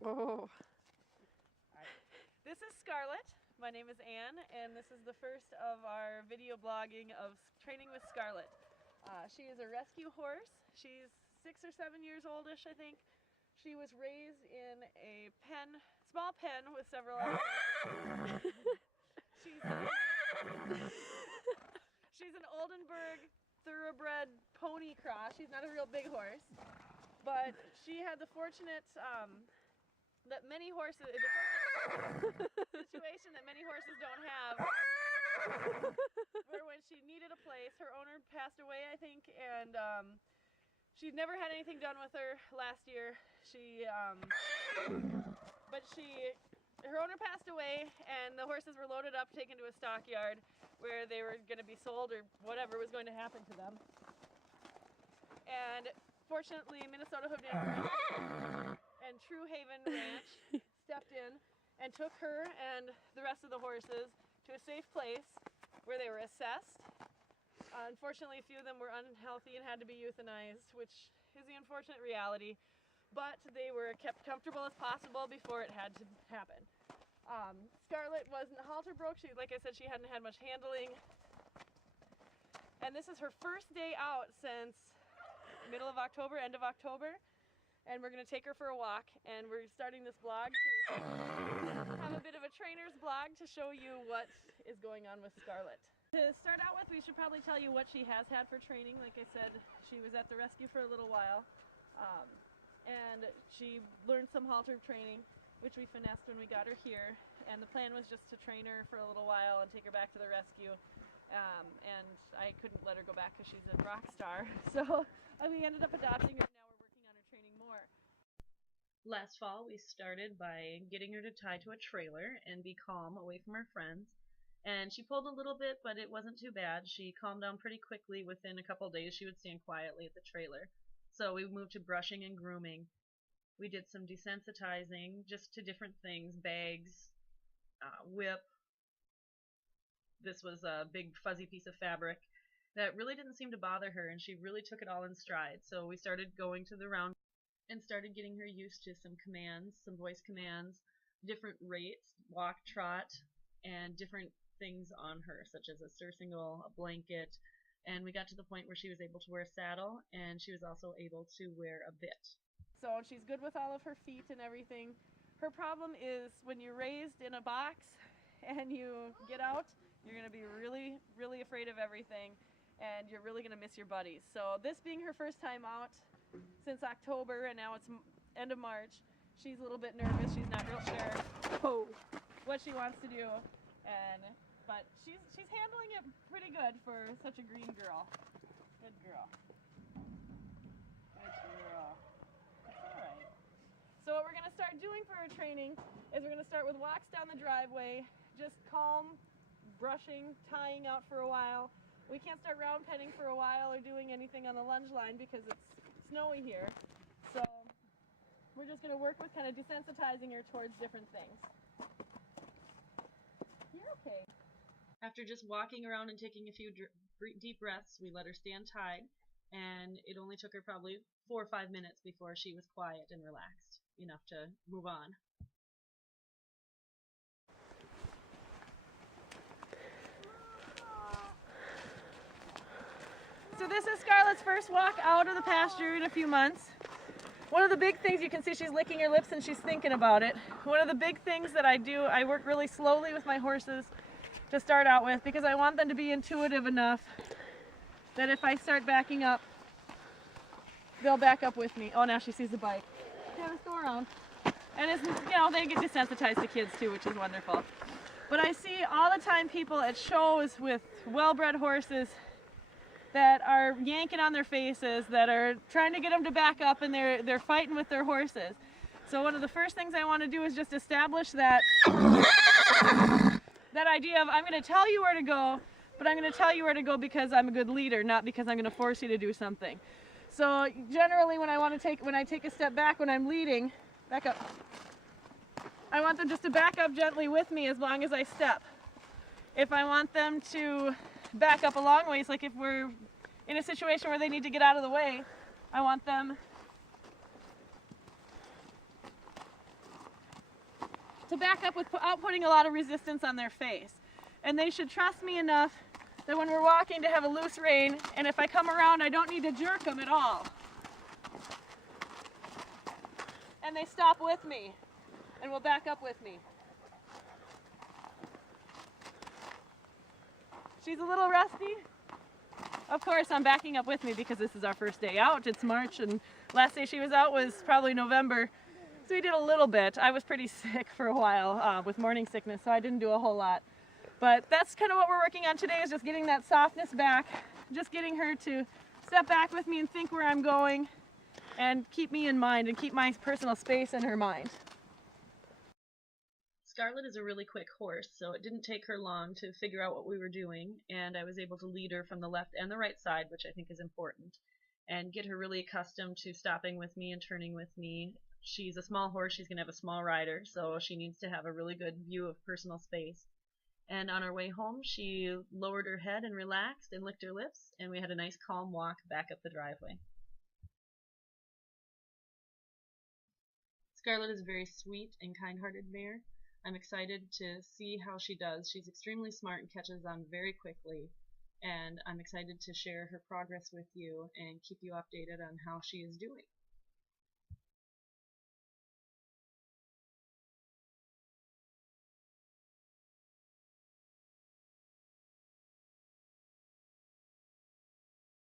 Oh. This is Scarlett. My name is Anne, and this is the first of our video blogging of training with Scarlett. She is a rescue horse. She's 6 or 7 years oldish, I think. She was raised in a small pen with several other horses. She's an Oldenburg Thoroughbred pony cross. She's not a real big horse, but she had the fortunate that many horses, situation that many horses don't have, where when she needed a place, her owner passed away, I think, and she'd never had anything done with her last year. Her owner passed away, and the horses were loaded up, taken to a stockyard where they were going to be sold or whatever was going to happen to them. And fortunately, Minnesota Hoofed and True Haven Ranch stepped in and took her and the rest of the horses to a safe place where they were assessed. Unfortunately, a few of them were unhealthy and had to be euthanized, which is the unfortunate reality, but they were kept comfortable as possible before it had to happen. Scarlett wasn't halter broke. Like I said, she hadn't had much handling, and this is her first day out since middle of October, end of October, and we're going to take her for a walk, and we're starting this blog to have a bit of a trainer's blog to show you what is going on with Scarlett. To start out with, we should probably tell you what she has had for training. Like I said, she was at the rescue for a little while, and she learned some halter training, which we finessed when we got her here, and the plan was just to train her for a little while and take her back to the rescue. And I couldn't let her go back because she's a rock star, so we ended up adopting her, and now we're working on her training more. Last fall, we started by getting her to tie to a trailer and be calm away from her friends. And she pulled a little bit, but it wasn't too bad. She calmed down pretty quickly. Within a couple of days, she would stand quietly at the trailer. So we moved to brushing and grooming. We did some desensitizing, just to different things, bags, whip. This was a big fuzzy piece of fabric that really didn't seem to bother her, and she really took it all in stride. So we started going to the round and started getting her used to some commands, some voice commands, different rates, walk, trot, and different things on her, such as a surcingle, a blanket, and we got to the point where she was able to wear a saddle, and she was also able to wear a bit. So she's good with all of her feet and everything. Her problem is when you're raised in a box and you get out, you're going to be really, really afraid of everything, and you're really going to miss your buddies. So this being her first time out since October, and now it's end of March, she's a little bit nervous. She's not real sure what she wants to do, but she's handling it pretty good for such a green girl. Good girl. Good girl. That's all right. So what we're going to start doing for her training is we're going to start with walks down the driveway, just calm, brushing, tying out for a while. We can't start round penning for a while or doing anything on the lunge line because it's snowy here. So we're just going to work with kind of desensitizing her towards different things. You're okay. After just walking around and taking a few deep breaths, we let her stand tied, and it only took her probably 4 or 5 minutes before she was quiet and relaxed enough to move on. So this is Scarlett's first walk out of the pasture in a few months. One of the big things, you can see she's licking her lips and she's thinking about it. One of the big things that I do, I work really slowly with my horses to start out with because I want them to be intuitive enough that if I start backing up, they'll back up with me. Oh, now she sees the bike. Yeah, let's go around. And it's, they get desensitized to kids too, which is wonderful. But I see all the time people at shows with well-bred horses that are yanking on their faces, that are trying to get them to back up, and they're fighting with their horses. So one of the first things I want to do is just establish that idea of I'm going to tell you where to go, but I'm going to tell you where to go because I'm a good leader, not because I'm going to force you to do something. So generally when I take a step back when I'm leading, back up, I want them just to back up gently with me as long as I step. If I want them to back up a long ways, like if we're in a situation where they need to get out of the way, I want them to back up without putting a lot of resistance on their face. And they should trust me enough that when we're walking to have a loose rein, and if I come around, I don't need to jerk them at all. And they stop with me and will back up with me. She's a little rusty. Of course, I'm backing up with me because this is our first day out. It's March, and last day she was out was probably November. So we did a little bit. I was pretty sick for a while with morning sickness, so I didn't do a whole lot. But that's kind of what we're working on today, is just getting that softness back, just getting her to step back with me and think where I'm going and keep me in mind and keep my personal space in her mind. Scarlett is a really quick horse, so it didn't take her long to figure out what we were doing, and I was able to lead her from the left and the right side, which I think is important, and get her really accustomed to stopping with me and turning with me. She's a small horse, she's going to have a small rider, so she needs to have a really good view of personal space. And on our way home, she lowered her head and relaxed and licked her lips, and we had a nice calm walk back up the driveway. Scarlett is a very sweet and kind-hearted mare. I'm excited to see how she does. She's extremely smart and catches on very quickly, and I'm excited to share her progress with you and keep you updated on how she is doing.